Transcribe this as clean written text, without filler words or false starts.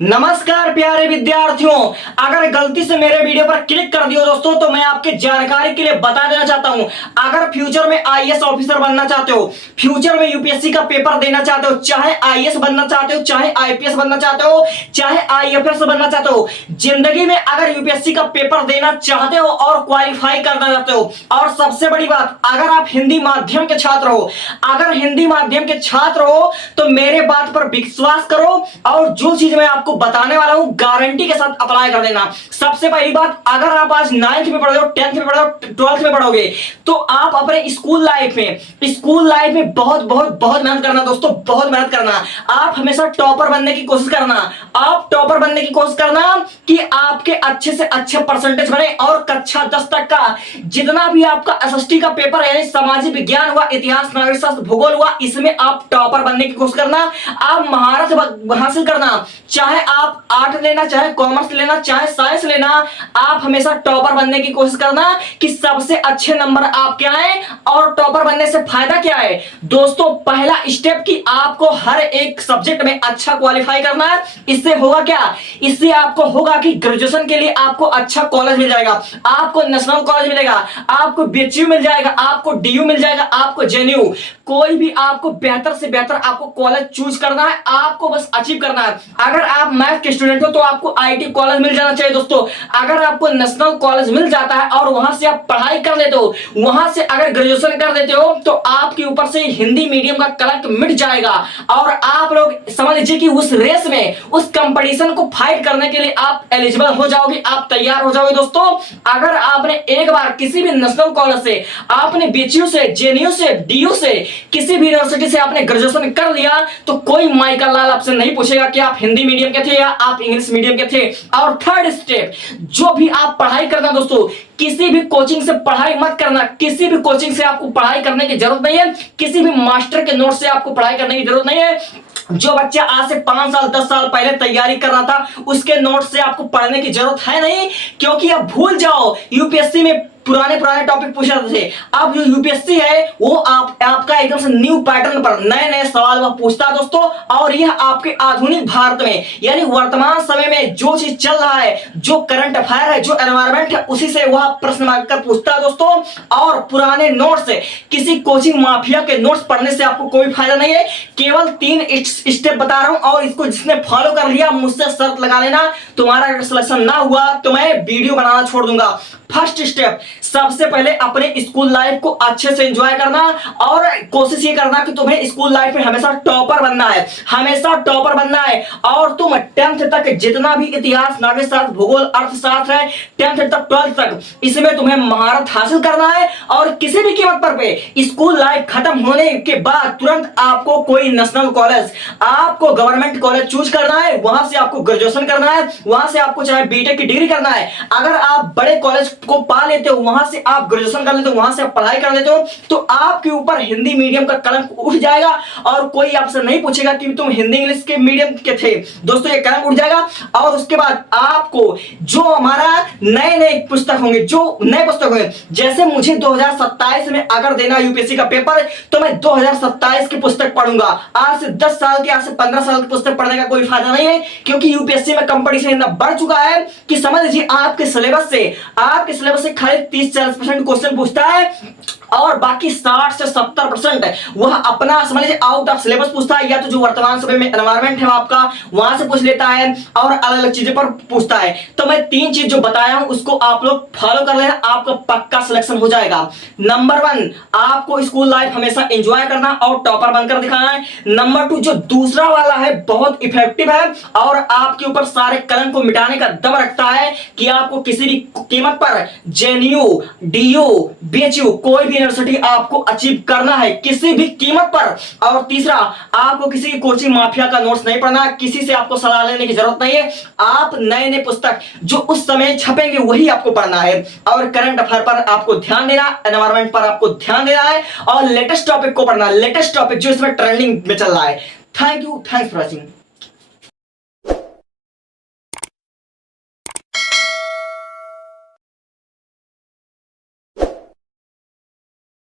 नमस्कार प्यारे विद्यार्थियों, अगर गलती से मेरे वीडियो पर क्लिक कर दियो दोस्तों तो मैं आपके जानकारी के लिए बता देना चाहता हूं। अगर फ्यूचर में आईएएस ऑफिसर बनना चाहते हो, फ्यूचर में यूपीएससी का पेपर देना चाहते हो, चाहे आईएएस बनना चाहते हो, चाहे आईपीएस बनना चाहते हो, चाहे आईएफएस बनना चाहते हो, जिंदगी में अगर यूपीएससी का पेपर देना चाहते हो और क्वालिफाई करना चाहते हो, और सबसे बड़ी बात, अगर आप हिंदी माध्यम के छात्र हो, अगर हिंदी माध्यम के छात्र हो तो मेरे बात पर विश्वास करो और जो चीज मैं आपको बताने वाला हूं गारंटी के साथ अप्लाई कर देना। सबसे पहली बात, अगर आप आज 9th में पढ़ रहे हो, 10th में पढ़ रहे हो, 12th में पढ़ोगे तो आप अपने स्कूल लाइफ में बहुत बहुत बहुत मेहनत करना दोस्तों, बहुत मेहनत करना। आप हमेशा टॉपर बनने की कोशिश करना, आप टॉपर बनने की कोशिश करना कि आपके अच्छे से अच्छे परसेंटेज बने और कक्षा 10 तक का जितना भी आपका एसएसटी का पेपर है, सामाजिक विज्ञान हुआ, इतिहास, नागरिक शास्त्र, भूगोल हुआ, इसमें आप टॉपर बनने की कोशिश करना, आप महारत हासिल करना। चाहे आप आर्ट लेना, चाहे कॉमर्स लेना, चाहे साइंस लेना, आप हमेशा टॉपर बनने की कोशिश करना कि सबसे अच्छे नंबर आपके आए। और टॉपर बनने से फायदा क्या है दोस्तों? पहला स्टेप कि आपको हर एक सब्जेक्ट में अच्छा क्वालिफाई करना है। इससे होगा क्या? इससे आपको होगा कि ग्रेजुएशन के लिए आपको अच्छा कॉलेज मिल जाएगा, आपको नेशनल कॉलेज मिलेगा, आपको बीएचयू मिल जाएगा, आपको डीयू मिल जाएगा, आपको जेएनयू, कोई भी आपको बेहतर से बेहतर आपको कॉलेज चूज करना है, आपको बस अचीव करना है। अगर आप मैथ के स्टूडेंट हो तो आपको आईटी कॉलेज मिल जाना चाहिए दोस्तों। अगर आपको नेशनल कॉलेज मिल जाता है और वहां से आप पढ़ाई कर लेते हो, वहां से अगर ग्रेजुएशन कर देते हो तो आपके ऊपर से हिंदी मीडियम का कलंक मिट जाएगा और आप लोग समझ लीजिए कि उस रेस में, उस कंपटीशन को फाइट करने के लिए आप एलिजिबल हो जाओगे, आप तैयार हो जाओगे दोस्तों। अगर आपने एक बार किसी भी नेशनल कॉलेज से, आपने बीएचयू से, जेएनयू से, डीयू से, किसी भी यूनिवर्सिटी से आपने ग्रेजुएशन कर लिया तो कोई माइकल लाल आपसे नहीं पूछेगा कि आप हिंदी मीडियम के थे या आप इंग्लिश मीडियम के थे। और थर्ड स्टेप, जो भी आप पढ़ाई करना दोस्तों, किसी भी कोचिंग से पढ़ाई मत करना, किसी भी कोचिंग से आपको पढ़ाई करने की जरूरत नहीं है, किसी भी मास्टर के नोट से आपको पढ़ाई करने की जरूरत नहीं है। जो बच्चा आज से 5 साल 10 साल पहले तैयारी कर रहा था उसके नोट से आपको पढ़ने की जरूरत है नहीं, क्योंकि अब भूल जाओ यूपीएससी में पुराने टॉपिक पूछे जाते थे। अब जो यूपीएससी है वो आपका एकदम से न्यू पैटर्न पर नए नए सवाल वह पूछता है दोस्तों। और यह आपके आधुनिक भारत में यानी वर्तमान समय में जो चीज चल रहा है, जो करंट अफेयर है, जो एनवायरमेंट है, उसी से वह प्रश्न मांगकर पूछता है दोस्तों। और पुराने नोट्स से, किसी कोचिंग माफिया के नोट्स पढ़ने से आपको कोई फायदा नहीं है। केवल 3 स्टेप बता रहा हूं और इसको जिसने फॉलो कर लिया मुझसे शर्त लगा लेना, तुम्हारा अगर सिलेक्शन ना हुआ तो मैं वीडियो बनाना छोड़ दूंगा। फर्स्ट स्टेप, सबसे पहले अपने स्कूल लाइफ को अच्छे से एंजॉय करना और कोशिश ये करना कि तुम्हें स्कूल लाइफ में हमेशा टॉपर बनना है, हमेशा टॉपर बनना है। और तुम 10th तक जितना भी इतिहास, नागरिक शास्त्र, भूगोल, अर्थशास्त्र है, 10th तक 12th तक इसमें तुम्हें महारत हासिल करना है। और किसी भी कीमत पर पे स्कूल लाइफ खत्म होने के बाद तुरंत आपको कोई नेशनल कॉलेज, आपको गवर्नमेंट कॉलेज चूज करना है, वहां से आपको ग्रेजुएशन करना है, वहां से आपको चाहे बीटेक की डिग्री करना है। अगर आप बड़े कॉलेज को पा लेते हो, वहां से आप ग्रेजुएशन कर लेते हो, वहां से आप पढ़ाई कर लेते हो, तो आपके ऊपर हिंदी मीडियम का कलंक उठ जाएगा और कोई आपसे नहीं पूछेगा कि तुम हिंदी इंग्लिश के मीडियम के थे दोस्तों, ये कलंक उठ जाएगा। और उसके बाद आपको जो हमारा नए नए पुस्तक होंगे, जो नए पुस्तक होंगे, जैसे मुझे 2027 में अगर देना यूपीएससी का पेपर तो मैं 2027 की पुस्तक पढ़ूंगा। आज से 10 साल के, आज से 15 साल की पुस्तक पढ़ने का कोई फायदा नहीं है, क्योंकि यूपीएससी में कंपटीशन इतना बढ़ चुका है कि समझ लीजिए आपके सिलेबस से खाली 30-40% क्वेश्चन पूछता है और बाकी 60 से 70% वह अपना समझ लीजिए आउट ऑफ सिलेबस पूछता है, या तो जो वर्तमान समय में एनवायरमेंट है आपका वहां से पूछ लेता है और अलग अलग चीजों पर पूछता है। तो मैं 3 चीज जो बताया हूं उसको आप लोग फॉलो कर लेना, आपका पक्का सिलेक्शन हो जाएगा। नंबर 1, आपको स्कूल लाइफ हमेशा एंजॉय करना और टॉपर बनकर दिखाना है। नंबर 2, जो दूसरा वाला है बहुत इफेक्टिव है और आपके ऊपर सारे कलंक को मिटाने का दम रखता है कि आपको किसी भी कीमत पर जेएनयू, डीयू, बीएचयू कोई भी यूनिवर्सिटी आपको अचीव करना है किसी भी कीमत पर। और तीसरा, आपको किसी कोचिंग माफिया का नोट्स नहीं पढ़ना, किसी से आपको सलाह लेने की जरूरत नहीं है। आप नए नए पुस्तक जो उस समय छपेंगे वही आपको पढ़ना है और करंट अफेयर पर आपको ध्यान देना, एनवायरमेंट पर आपको ध्यान देना है और लेटेस्ट टॉपिक को पढ़ना, लेटेस्ट टॉपिक जो इसमें ट्रेंडिंग में चल रहा है। Thank you, thanks for watching.